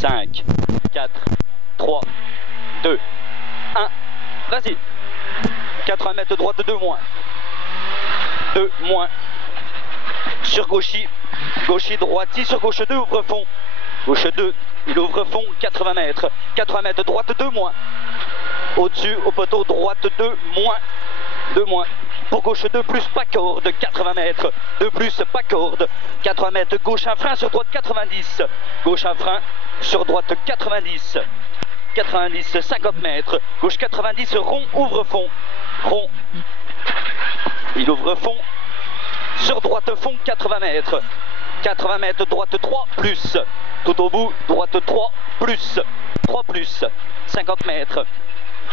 5, 4, 3, 2, 1. Vas-y. 80 mètres droite 2 moins. 2 moins. Sur gauchis. Gauchis droiti sur gauche 2 ouvre fond. Gauche 2, il ouvre fond 80 mètres. 80 mètres droite 2 moins. Au-dessus au poteau droite 2 moins. 2 moins. Pour gauche 2 plus pas corde 80 mètres. 2 plus pas corde. 80 mètres gauche un frein sur droite 90. Gauche un frein sur droite 90. 90 50 mètres. Gauche 90 rond ouvre fond. Rond. Il ouvre fond. Sur droite fond 80 mètres. 80 mètres droite 3 plus. Tout au bout droite 3 plus. 3 plus. 50 mètres.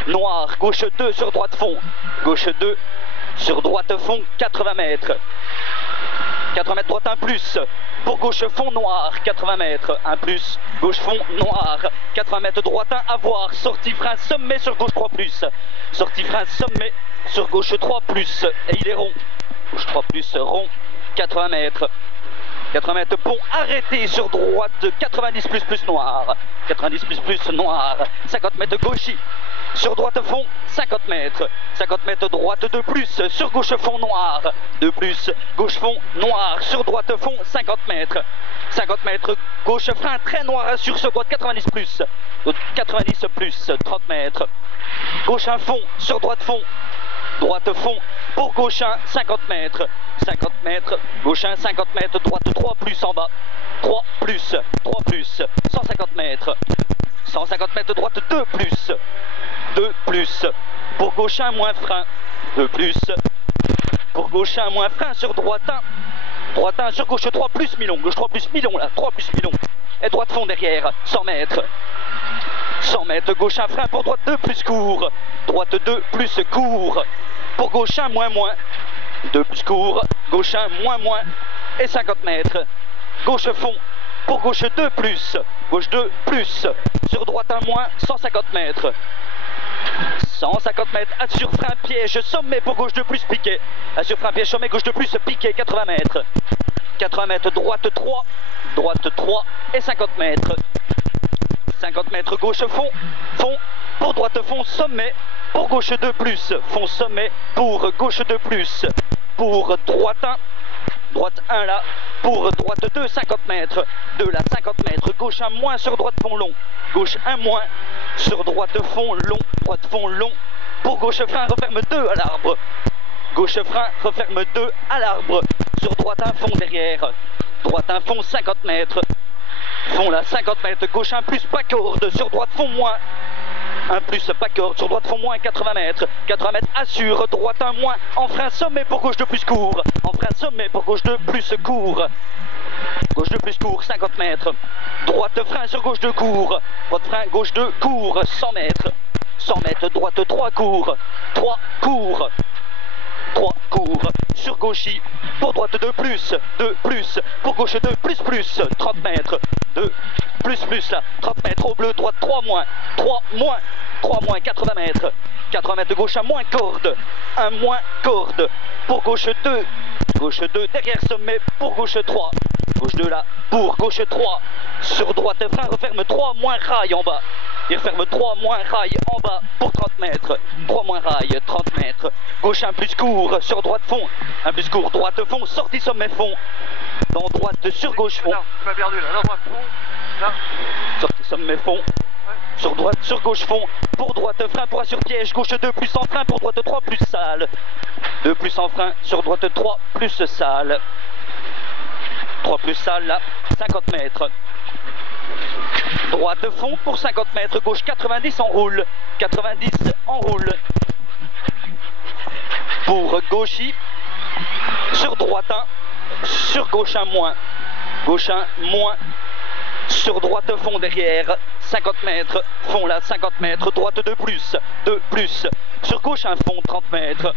Noir gauche 2 sur droite fond. Gauche 2 sur droite fond 80 mètres. 80 mètres droite 1 plus. Pour gauche fond noir 80 mètres. 1 plus. Gauche fond noir. 80 mètres droite 1 à voir. Sortie frein sommet sur gauche 3 plus. Sortie frein sommet sur gauche 3 plus. Et il est rond. Gauche 3 plus rond. 80 mètres. 80 mètres pont arrêté sur droite 90 plus noir. 90 plus noir. 50 mètres gauchis. Sur droite fond 50 mètres. 50 mètres droite 2 plus. Sur gauche fond noir. 2 plus. Gauche fond noir. Sur droite fond 50 mètres. 50 mètres gauche frein très noir sur droite 90 plus. 90 plus 30 mètres. Gauche un fond sur droite fond. Droite fond pour gauche 1 50 mètres. 50 mètres. Gauche 1 50 mètres. Droite 3 plus en bas. 3 plus. 3 plus. 150 mètres. 150 mètres droite 2 plus. 2 plus. Pour gauche 1 moins frein. 2 plus. Pour gauche 1 moins frein sur droite 1. Droite 1 sur gauche 3 plus Milon. Gauche 3 plus Milon là. 3 plus Milon. Et droite fond derrière. 100 mètres. 100 mètres. Gauche 1 frein pour droite 2 plus court. Droite 2 plus court. Pour gauche 1 moins moins. 2 plus court. Gauche 1 moins moins. Et 50 mètres. Gauche fond. Pour gauche 2 plus. Gauche 2 plus. Sur droite 1 moins. 150 mètres. 150 mètres, assure frein piège sommet pour gauche 2 plus piqué. Assure frein piège sommet gauche 2 plus piqué 80 mètres. 80 mètres droite 3. Droite 3 et 50 mètres. 50 mètres gauche fond. Fond pour droite fond sommet. Pour gauche 2 plus. Fond sommet pour gauche 2 plus. Pour droite 1. Droite 1 là. Pour droite 2 50 mètres. 2 là 50 mètres. Gauche 1 moins sur droite fond long. Gauche 1 moins. Sur droite fond long, droite fond long. Pour gauche frein, referme 2 à l'arbre. Gauche frein, referme 2 à l'arbre. Sur droite un fond derrière. Droite un fond 50 mètres. Fond là 50 mètres. Gauche 1 plus pas corde. Sur droite fond moins. 1 plus pas corde. Sur droite fond moins 80 mètres. 80 mètres assure. Droite 1 moins. En frein sommet pour gauche 2 plus court. En frein sommet pour gauche 2 plus court. Gauche 2 plus court, 50 mètres. Droite frein sur gauche 2 court. Droite frein, gauche 2 court, 100 mètres. 100 mètres, droite 3 court. 3 court. 3 court. Sur gauchis. Pour droite 2 plus. 2 plus. Pour gauche 2 plus plus. 30 mètres. 2 plus là. 30 mètres au bleu. Droite 3 moins. 3 moins. 3 moins, 80 mètres. 80 mètres de gauche à moins corde. 1 moins corde. Pour gauche 2. Gauche 2 derrière sommet. Pour gauche 3. Gauche 2 là. Pour gauche 3. Sur droite frein referme 3 moins rail en bas. Il referme 3 moins rail en bas pour 30 mètres. 3 moins rail, 30 mètres. Gauche 1 plus court. Sur droite fond. 1 plus court. Droite fond. Sortie sommet fond. Dans droite sur gauche fond. Non, tu m'as perdu là. Dans droite fond. Là. Sortie sommet fond. Sur droite, sur gauche fond, pour droite frein pour assure piège, gauche 2 plus en frein, pour droite 3 plus sale. 2 plus en frein, sur droite 3 plus sale. 3 plus sale là, 50 mètres. Droite fond pour 50 mètres, gauche 90 en roule. 90 en roule. Pour gauchis, sur droite 1, sur gauche 1 moins. Gauche 1 moins. Sur droite fond derrière, 50 mètres, fond là 50 mètres, droite 2 plus, 2 plus, sur gauche un fond 30 mètres,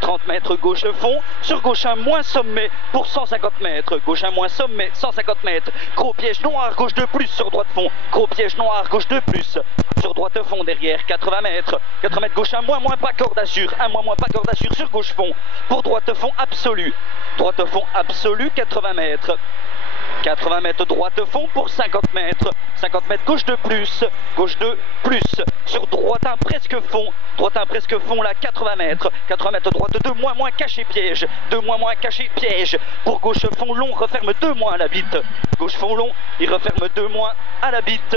30 mètres gauche fond, sur gauche un moins sommet pour 150 mètres, gauche un moins sommet, 150 mètres, gros piège noir, gauche 2 plus sur droite fond, gros piège noir, gauche 2 plus, sur droite fond derrière, 80 mètres, 80 mètres gauche un moins pas corde assure, un moins pas corde assure sur gauche fond, pour droite fond absolu, 80 mètres. 80 mètres droite fond pour 50 mètres. 50 mètres gauche 2 plus, gauche 2 plus. Sur droite 1 presque fond. Droite 1 presque fond là, 80 mètres. 80 mètres droite 2 moins caché piège. 2 moins caché piège. Pour gauche fond long, referme 2 moins à la bite. Gauche fond long, il referme 2 moins à la bite.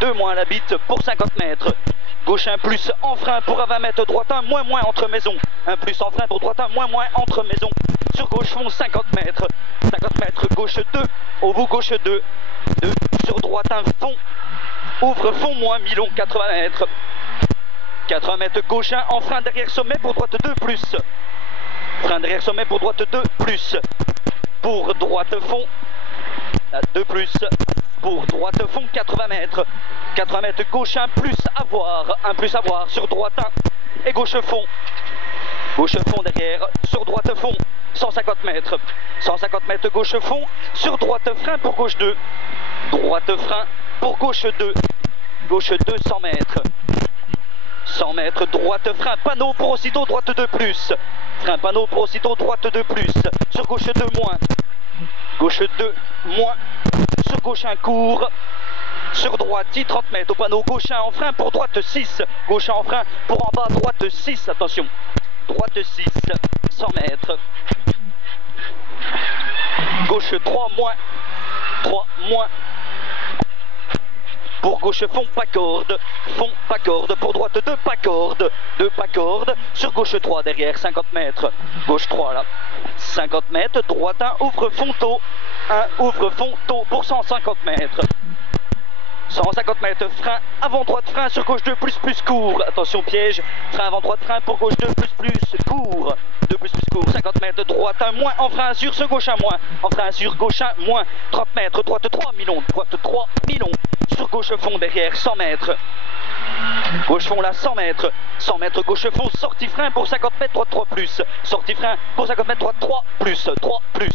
2 moins à la bite pour 50 mètres. Gauche 1 plus en frein pour 20 mètres, droite 1 moins entre maison. 1 plus en frein pour droite 1 moins entre maison. Sur gauche fond 50 mètres. 50 mètres gauche 2, au bout gauche 2. 2 sur droite 1 fond. Ouvre fond moins mi-long 80 mètres. 80 mètres gauche 1 en frein derrière sommet pour droite 2 plus. Frein derrière sommet pour droite 2 plus. Pour droite fond 2 plus. Pour droite fond 80 mètres. 80 mètres gauche 1 plus à voir. 1 plus à voir sur droite 1 et gauche fond. Gauche fond derrière, sur droite fond 150 mètres. 150 mètres gauche fond, sur droite frein pour gauche 2. Droite frein pour gauche 2. Gauche 2 100 mètres. 100 mètres droite frein panneau pour aussitôt droite 2 plus. Frein panneau pour aussitôt droite 2 plus. Sur gauche 2 moins. Gauche 2 moins. Sur gauche 1 court. Sur droite 10 30 mètres au panneau gauche 1 en frein pour droite 6. Gauche 1 en frein pour en bas droite 6. Attention. Droite 6. 100 mètres. Gauche 3 moins. 3 moins. Pour gauche fond pas corde. Fond pas corde. Pour droite 2 pas corde. 2 pas corde. Sur gauche 3 derrière 50 mètres. Gauche 3 là. 50 mètres. Droite 1 ouvre fond tôt. 1 ouvre fond tôt pour 150 mètres. 150 mètres, frein, avant droite frein sur gauche 2 plus court. Attention piège, frein avant droite frein pour gauche 2 plus court. 2 plus court, 50 mètres, droite 1 moins en frein sur gauche 1 moins. En frein sur gauche 1 moins, 30 mètres, droite 3 mi-long, droite 3 mi-long. Sur gauche fond derrière 100 mètres. Gauche fond là 100 mètres. 100 mètres gauche fond, sortie frein pour 50 mètres, droite 3 plus. Sortie frein pour 50 mètres, droite 3 plus. 3 plus.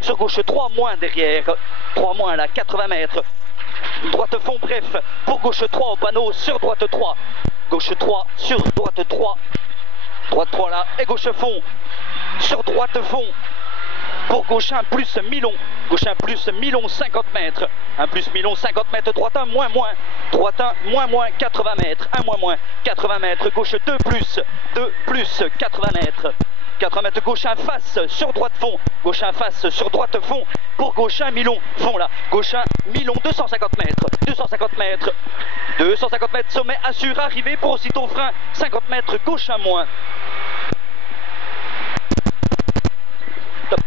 Sur gauche 3 moins derrière. 3 moins là, 80 mètres. Droite fond bref, pour gauche 3 au panneau, sur droite 3. Gauche 3, sur droite 3. Droite 3 là, et gauche fond. Sur droite fond. Pour gauche 1 plus mi-long. Gauche 1 plus mi-long 50 mètres. 1 plus mi-long 50 mètres, droite 1 moins. Droite 1 moins 80 mètres. 1 moins 80 mètres. Gauche 2 plus 80 mètres. 80 mètres gauche 1 face sur droite fond. Gauche 1 face sur droite fond. Pour gauche 1 mi-long fond là. Gauche 1 mi-long 250 mètres. 250 mètres. 250 mètres sommet assure arrivé pour aussitôt frein 50 mètres gauche 1 moins. Top.